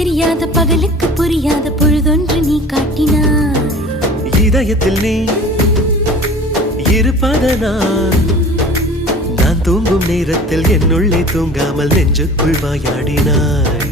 தெரியாத பகலுக்கு புரியாத பொழுதொன்று நீ காட்டினாய். இதயத்தில் நீ இருப்பதனால் நான் தூங்கும் நேரத்தில் என்னுள்ளே தூங்காமல் நெஞ்சுக்குள் வாயாடினாய்.